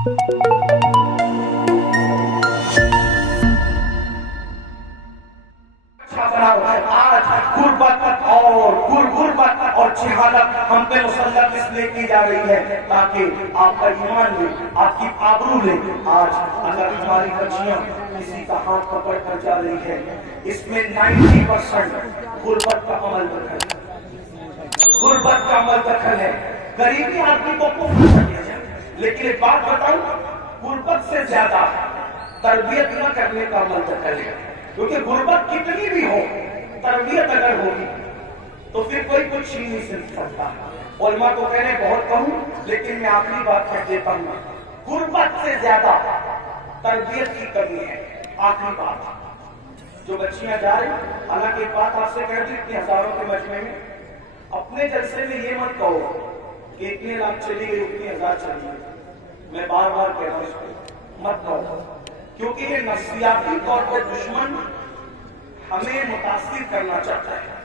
اور جہالت ہم پہ مسلط اس لیے کی جا رہی ہے تاکہ آپ کا ایمان لے، آپ کی آبرو لے. آج اگر ہماری بچیاں کسی کا ہاتھ پکڑ کر جا رہی ہے، اس میں 90% غربت کا عمل دخل ہے، غربت کا عمل دخل ہے. غریبی آدمی کو کفر کر دیا، لیکن ایک بات بتاؤں، غربت سے زیادہ تربیت نہ کرنے کا عمل دخل ہے. کیونکہ غربت کتنی بھی ہو، تربیت اگر ہوگی تو پھر کوئی کچھ ہی نہیں سکتا. علماء کو کہنے بہت کہوں، لیکن میں آخری بات کہہ دیتا ہوں، غربت سے زیادہ تربیت کی کمی ہے. آخری بات، جو بچیاں جا رہی، حالانکہ ایک بات آپ سے کہہ دوں، اتنے ہزاروں کے مجمع میں اپنے جلسے میں یہ مت کہو کہ اتنے لاکھ چلی گئی، اتنی ہزار چلی گئی. میں بار بار کہہ رہا ہوں، اس کو مت کہو، کیونکہ یہ نفسیاتی طور پر دشمن ہمیں متاثر کرنا چاہتا ہے.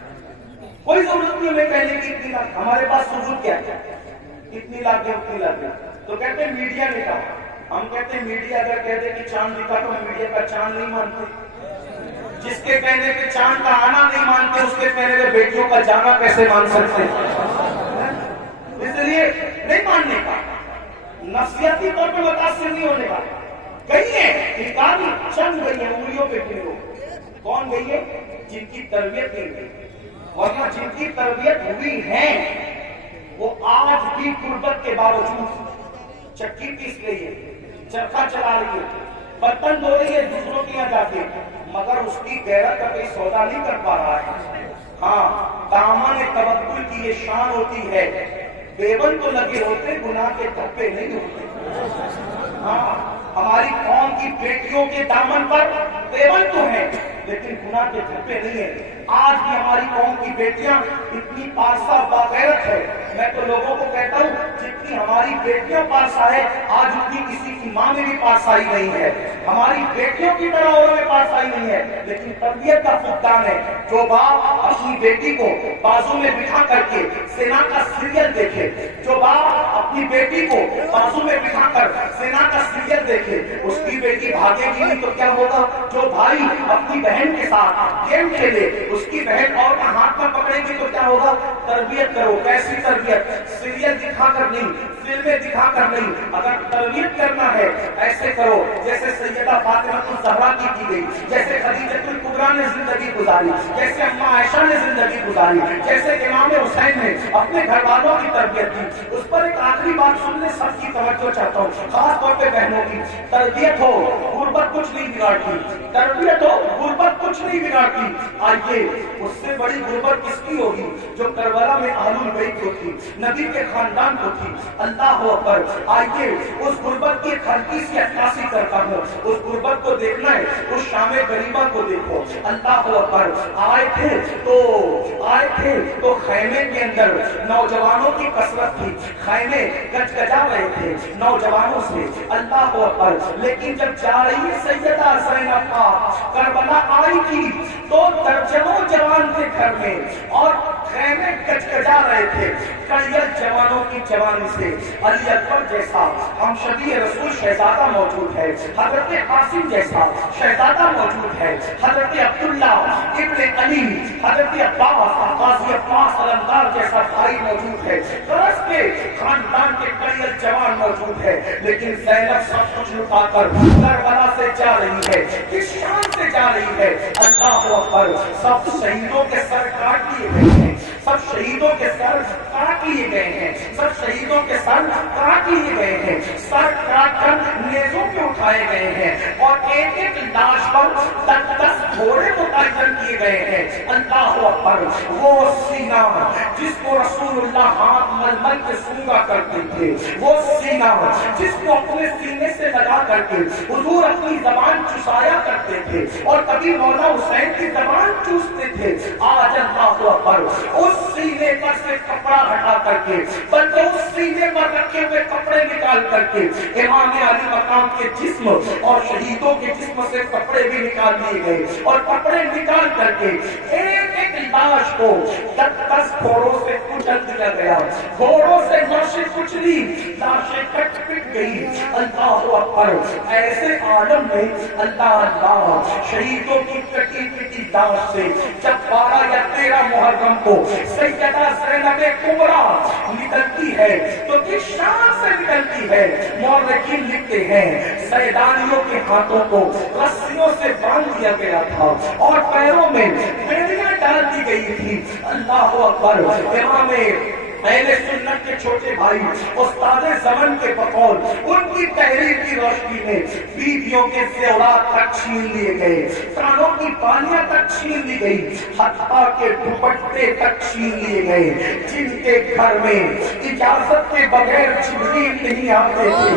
کوئی ضرورت نہیں ہمیں کہنے کی اتنی لاکھ، ہمارے پاس ثبوت کیا ہے، اتنی لاکھ گیا اتنی لاکھ گیا. تو کہتے ہیں میڈیا نے کہا. ہم کہتے ہیں میڈیا اگر کہہ دے کہ چاند دکھا تو ہم میڈیا کا چاند نہیں مانتے. جس کے کہنے پہ چاند کا آنا نہیں مانتے، اس کے کہنے پہ بیٹیوں کا جانا کیسے مان سکتے ہیں؟ اس لیے نہیں ماننے کا، نفسیاتی طور پہ متاثر نہیں ہونے کا. گئی ہے انکاری، چند گئی ہے، انگلیوں پہ گرو. کون گئی ہے؟ جن کی تربیت نہیں ہوئی. ورنہ جن کی تربیت ہوئی ہے وہ آج بھی غربت کے باوجود چکی پیس رہی ہے، چرخا چلا رہی ہے، برتن دھو رہی ہے دوسروں کے یہاں جا کے، مگر اس کی غیرت کا کوئی سودا نہیں کر پا رہا ہے. ہاں، دامن توکل کی یہ شان ہوتی ہے، بیون تو لگے ہوتے، گناہ کے دھبے نہیں ہوتے. ہاں، ہماری قوم کی بیٹیوں کے دامن پر بیون تو ہے لیکن گناہ کے دھبے نہیں ہیں. آج بھی ہماری قوم کی بیٹیاں اتنی پارسا باغیرت ہے. میں تو لوگوں کو کہتا ہوں، جتنی ہماری بیٹیاں پارسا ہے، آج اتنی کسی کی ماں میں بھی پارسائی نہیں ہے. ہماری بیٹیوں کی طرح اوروں میں پارسائی نہیں ہے، لیکن تربیت کا فقدان ہے. جو باپ اپنی بیٹی کو بازو میں بٹھا کر کے سینا کا سیریل دیکھے، جو باپ اپنی بیٹی کو بازو میں بٹھا کر سینا کا سیریل دیکھے، اس کی بیٹی بھاگے گی نہیں تو کیا ہوگا؟ جو بھائی اپنی بہن کے ساتھ گیم کھیلے، اس کی بہن اور کا ہاتھ میں پکڑے گی تو کیا ہوگا؟ تربیت کرو. کیسی تربیت؟ سیریل دکھا کر نہیں، فلمیں دکھا کر نہیں. اگر تربیت کرنا ہے ایسے کرو جیسے سیدہ فاطمہ الزہرا کی گئی، جیسے خدیجہ الکبریٰ نے زندگی گزاری، جیسے اماں عائشہ نے زندگی گزاری، جیسے امام حسین نے اپنے گھر والوں کی تربیت کی. اس پر ایک آخری بات سننے سب کی توجہ چاہتا ہوں، خاص طور پہ بہنوں کی. تربیت ہو، غربت کچھ نہیں بگاڑتی. تربیت ہو، غربت کچھ نہیں بگاڑتی. آئیے، اس سے بڑی غربت کس کی ہوگی؟ جو کربلا میں اہل البیت کو تھی، نبی کے خاندان کو تھی. اللہ اکبر. آئیے، اس غربت کی ایک ہلکی سی عکاسی کرتا ہوں. اس غربت کو دیکھنا ہے، اس شام غریبہ کو دیکھو. اللہ اکبر. آئے تھے تو خیمے کے اندر نوجوانوں کی کثرت تھی، خیمے گجگجا رہے تھے نوجوانوں سے. اللہ اکبر. لیکن جب جا رہی ہے سیدہ زینب کربلا آئی تھی تو درجنوں جوان تھے گھر میں اور خیمے گجگجا رہے تھے. کئیت جوانوں کی جوانی سے علی اکبر جیسا ہم شبیہ رسول شہزادہ موجود ہے، حضرت قاسم جیسا شہزادہ موجود ہے، حضرت عبداللہ ابن علی، حضرت عباس قاضی عباس علمدار جیسا بھائی موجود ہے. فرس کے خاندان کے کئیت جوان موجود ہے. لیکن زینب سب کچھ لٹا کر کربلا سے جا رہی ہے. کس شان سے جا رہی ہے؟ اللہ اکبر. سب شہیدوں کے سر کاٹ لیے گئے ہیں، سب شہیدوں کے سر کاٹ لیے گئے ہیں، سب شہیدوں کے سر کاٹ لیے گئے ہیں، سر کاٹ کر نیزوں پہ اٹھائے گئے ہیں اور ایک ایک لاش پر 10 گھوڑے متعین کیے گئے ہیں. اللہ اکبر. وہ سینہ جس کو رسول اللہ ہاتھ مل مل کے سونگا کرتے تھے، وہ سینہ جس کو اپنے سینے سے لگا کر کے حضور اپنی زبان چسایا کرتے تھے اور کبھی مولا حسین کی زبان چوستے تھے. آج اللہ اکبر اس سینے پر سے کپڑا ہٹا کر کے، بلکہ اس سینے پر رکھے ہوئے کپڑے نکال کر کے امام علی مقام کے جسم जिस्म और शहीदों के जिस्म से कपड़े भी निकाल लिए गए और कपड़े निकाल करके एक एक लाश को 10 घोड़ों से कुचल दिया गया, घोड़ों से लाशें कुचली, लाशें कट पिट गई। अल्लाह अकबर, ऐसे आलम में अल्लाह अल्लाह शहीदों की कटी पिटी लाश से जब 12 या 13 मुहर्रम को सैयदा ज़ैनब कुबरा निकलती है तो किस शान से निकलती है। मौरखीन लिखते हैं सैदानियों के हाथों को रस्सियों से बांध दिया गया था और पैरों में बेड़ियां डाल दी गई थी। अल्लाह अकबर, इमाम अहले सुन्नत के छोटे भाई उस्ताद ज़मन के बकौल उनकी तहरीर की रोशनी में बीवियों के ज़ेवरात तक छीन लिए गए, कानों की बालियां तक छीन ली गई, हत्ता के दुपट्टे तक छीन लिए गए। जिनके घर में इजाजत के बगैर जिब्रील नहीं आते थे,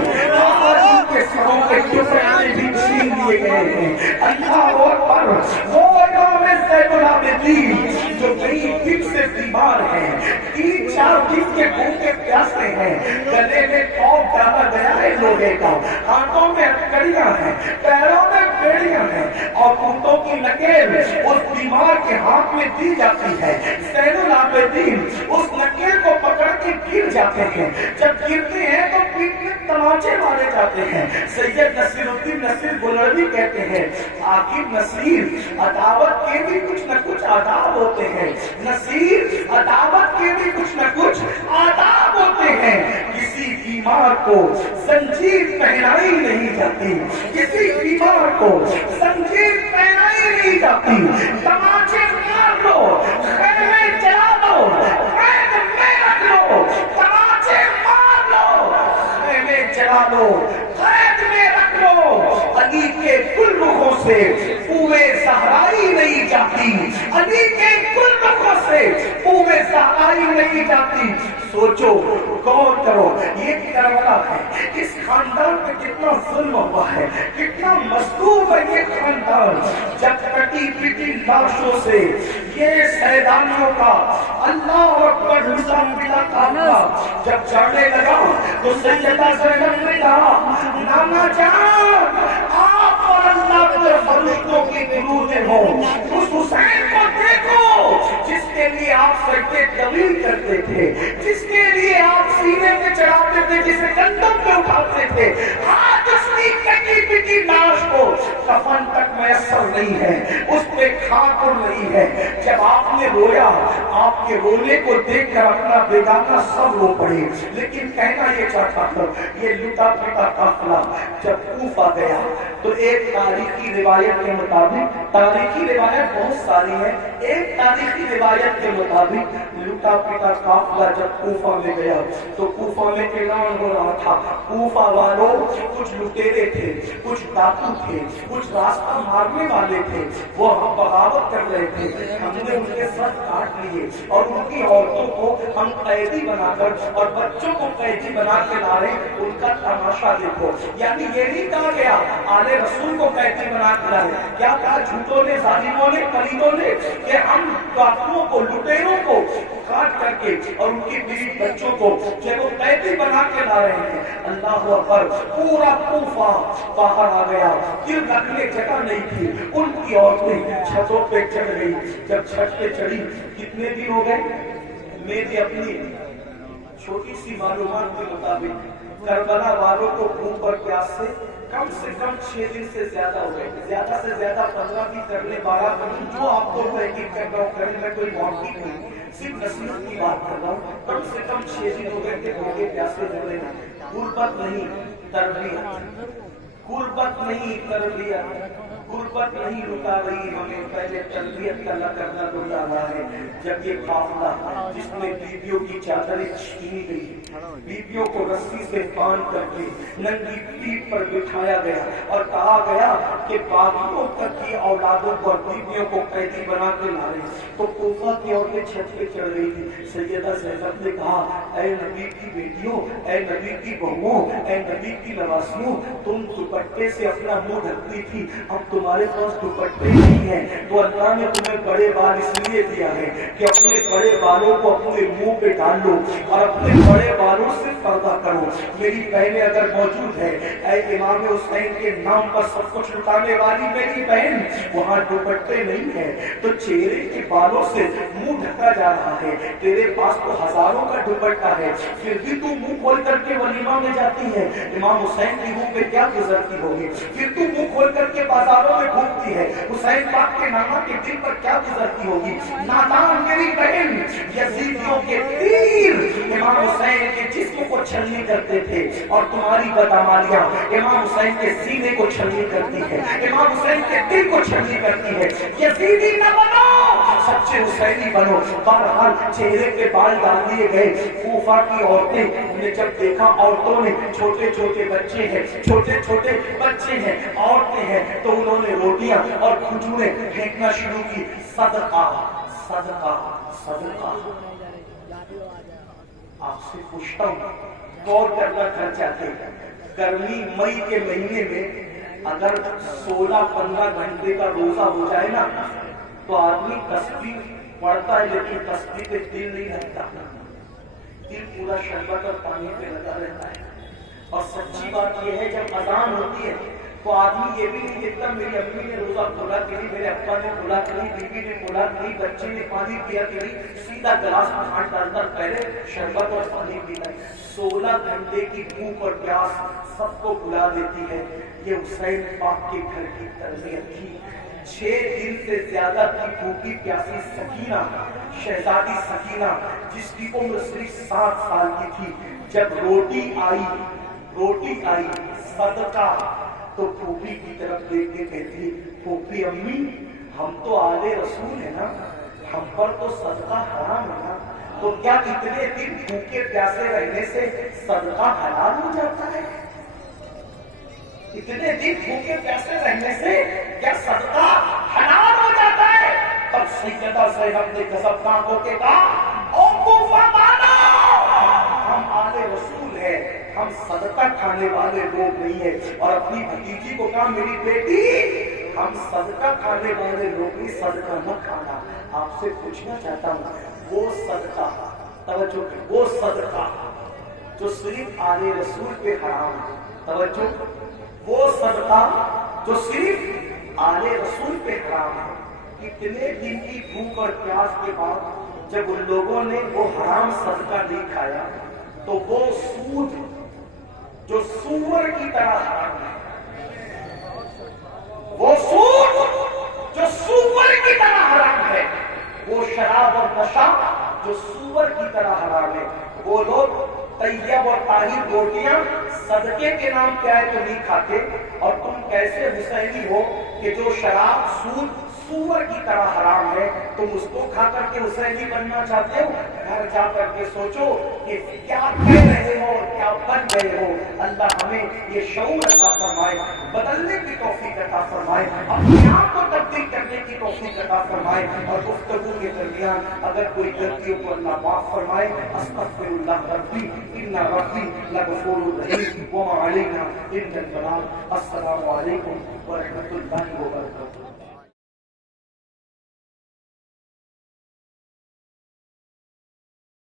उनके सरों के दुपट्टे भी छीन लिए गए हैं। अल्लाह अकबर, वो इमाम ज़ैनुल आबिदीन जो कई दिन से बीमार हैं, 3-4 दिन के भूखे प्यासे हैं, गले में कौफ डाला गया है लोहे का, हाथों में हथकड़ियां हैं, पैरों में बेड़ियां हैं और ऊँटों की नकेल उस बीमार के हाथ में दी जाती है। ज़ैनुल आबिदीन उस नकेल को पकड़ के गिर जाते हैं, जब गिरते हैं तो पीठ में तमाचे मारे जाते हैं। सैयद नसीरुद्दीन नसीर बुलरवी कहते हैं, आखिर नसीर अदावत के भी कुछ न कुछ आदाब होते हैं, नसीर अदावत के भी कुछ न कुछ आदाब होते हैं। किसी बीमार को जंजीर पहनाई नहीं जाती, किसी बीमार को जंजीर पहनाई नहीं जाती। तमाचे मार लो, खैमे जला लो, कैद में रख लो, तमाचे मार लो, खैमे जला लो, कैद में रख लो। अली के कुल रुखों से पूरे सहराई नहीं जाती, अली के कुल रुखों से पूरे सहराई नहीं जाती। सोचो, गौर करो, ये करबला है, इस खानदान पे कितना जुल्म हुआ है, कितना मजलूम है ये खानदान। जब कटी पिटी लाशों से ये सैदानियों का अल्लाह अकबर लुटा पिटा काफिला जब चढ़ने लगा तो सैयदा ज़ैनब ने कहा, नाना जान आप और अल्लाह के फरिश्तों की दुरूद हो, उस हुसैन को देखो जिसके लिए आप सजदे तवील करते थे, जिसके लिए आप सीने पे चढ़ाते थे, जिसे कंधों पे उठाते थे। आज उसकी कटी पिटी लाश को कफन तक मैसर नहीं है, उस पे खाकुर नहीं है। जब आपने रोया, आपके रोने को देखकर अपना बेगाना सब रो पड़े। लेकिन कहना ये चाहता था, ये लुटा पिटा काफिला जब कूफा गया तो एक तारीखी रिवायत के मुताबिक, तारीखी रिवायत बहुत सारी है, एक तारीखी रिवायत के मुताबिक लुटा पिटा काफिला जब कूफा में गया तो कूफा में ऐलान हो रहा था, कूफा वालों कुछ लुटेरे थे, कुछ डाकू थे, कुछ रास्ता मारने वाले थे, वो हम बगावत कर रहे थे, हमने उनके सर काट लिए और उनकी औरतों को हम कैदी बनाकर और बच्चों को कैदी बना के ला रहे, उनका तमाशा देखो। यानी ये नहीं कहा गया आले रसूल को कैदी बना के लाए, क्या कहा झूठों ने, जालिमों ने, पलीदों ने कि हम डाकुओं को, लुटेरों को काट करके और उनकी बीवी बच्चों को जब वो कैदी बना के ला रहे हैं। अल्लाह अकबर, पूरा कूफा बाहर आ गया, फिर रखने जगह नहीं थी, उनकी औरतें छतों पे चढ़ गई। जब छत पे चढ़ी, कितने दिन हो गए, मेरी अपनी छोटी सी मालूमात के मुताबिक करबला वालों को भूख और प्यास से कम 6 दिन से ज्यादा हो गए, ज्यादा से ज्यादा 15 भी कर ले, 12 कर ले, जो आपको तहकीक कर रहा हूँ, करने में कोई मौत नहीं, सिर्फ नसीहत की बात कर रहा हूँ। कम से कम 6 दिन हो गए थे भूखे प्यासे हो रहे हैं। गुर्बत नहीं तरबियत, गुर्बत नहीं तरबियत, गुर्बत नहीं रुका रही हमें, पहले तरबियत करना रुका रहा है। जब ये काफिला जिसमें बीवियों की चादरें छीनी गई, बीवियों को रस्सी से बांध करके नंगी पीठ पर बिठाया गया और कहा गया कि बागियों तक की औलादों को और बीवियों को कैदी बना के ला रहे, तो कूफा की औरतें छत पे चढ़ रही थी। सैयदा ज़ैनब ने कहा, ऐ नबी की बेटियों, ऐ नबी की बहुओं, ऐ नबी की नवासियों, तुम दुपट्टे से अपना मुंह ढकती थी, अब तुम्हारे पास दुपट्टे नहीं है, तो अल्लाह ने तुम्हें बड़े बाल इसलिए दिया है कि अपने बड़े बालों को अपने मुंह पे डाल लो और अपने बड़े बालों से पर्दा करो। मेरी बहनें अगर मौजूद है, ऐ इमाम हुसैन के नाम पर सब कुछ लुटाने वाली मेरी बहन, वहाँ दुपट्टे नहीं है तो चेहरे के बालों से मुंह ढका जा रहा है, तेरे पास तो हजारों का दुपट्टा है, फिर भी तू मुंह खोल करके वलीमा में जाती है, इमाम हुसैन की मुंह पे क्या गुजरती होगी, फिर तू मुंह खोल करके बाजारों में घूमती है, हुसैन पाक के नाना के दिल पर क्या गुजरती होगी। नादान मेरी बहन, यजीदियों के तीर इमाम हुसैन के जिस्म को छलनी करते थे और तुम्हारी बदअमालियां इमाम हुसैन के सीने को छलनी करती है, इमाम हुसैन के दिल को छलनी करती है। यजीदी न बनो, सच्चे हुसैनी बनो। बहरहाल चेहरे पे बाल डाल दिए गए। कूफा की औरतें ने जब देखा, औरतों ने छोटे छोटे बच्चे हैं, छोटे छोटे बच्चे हैं, औरतें हैं, तो उन्होंने रोटियां और खजूरें फेंकना शुरू की। सदका सदका सदका। आपसे पूछता हूँ, गौर करना घर जाते, गर्मी मई के महीने में अगर 16-15 घंटे का रोजा हो जाए ना, तो आदमी तस्बीह पढ़ता है लेकिन तस्बीह पे दिल नहीं लगता, दिल पूरा शरबत और पानी पे लगा रहता है। और सच्ची बात यह है, जब अजान होती है तो आदमी ये भी नहीं देखता मेरी अम्मी ने रोजा खोला कि नहीं, मेरे अब्बा ने खोला कि नहीं, बीवी ने खोला कि नहीं, बच्चे ने पानी पिया कि नहीं, सीधा गिलास में हाथ डालता, पहले शरबत और पानी पीता है। 16 घंटे की भूख और प्यास सबको बुला देती है। ये हुसैन पाक के घर की तरबियत थी। 6 दिन से ज्यादा की भूखी प्यासी सकीना, शहजादी सकीना, जिसकी उम्र सिर्फ 7 साल की थी, जब रोटी आई सदका, तो फूफी की तरफ देख के कहती, फूफी अम्मी हम तो आले रसूल है ना, हम पर तो सदका हराम है ना, तो क्या इतने दिन भूखे प्यासे रहने से सदका हलाल हो जाता है? इतने दिन भूखे प्यासे रहने से क्या सदका हलाल हो जाता है? तब सैयदा ज़ैनब ने गज़ब नाकों के कहा, ओ कूफा वालों, हम आले रसूल है, हम सदका खाने वाले लोग नहीं है। और अपनी भतीजी को कहा, मेरी बेटी हम सदका खाने वाले लोग नहीं, सदका न खाना। आपसे पूछना चाहता हूँ, वो सदका, तवज्जो, वो सदका जो सिर्फ आले रसूल पे हराम है, तवज्जो, वो सदका जो सिर्फ आले रसूल पे हराम है, इतने दिन की भूख और प्यास के बाद जब उन लोगों ने वो हराम सदका नहीं खाया, तो वो सूद जो सूअर की तरह हराम है, वो सूद जो सूअर की तरह हराम है, वो शराब और नशा जो सूअर की तरह हराम है, वो लोग तैयब और ताहिर रोटियां सदके के नाम पे आए तो नहीं खाते, और तुम कैसे हुसैनी हो कि जो शराब सूद सूअर की तरह हराम है, तुम उसको खा करके हुसैनी बनना चाहते हो? घर जा करके सोचो कि क्या कह रहे हो और क्या बन गए हो। अल्लाह हमें ये शऊर अता फरमाए, बदलने की तौफीक अता फरमाए, अपने आप को तब्दील करने की तौफीक अता फरमाए। और गुफ्तगू के दरमियान अगर कोई गलती हो तो अल्लाह माफ फरमाए। अस्तगफिरुल्लाह रब्बी इन्ना रब्बी लगफूरुर रहीम व मा अलैना इल्लल बलाग। अस्सलामु अलैकुम व रहमतुल्लाहि व बरकातहू।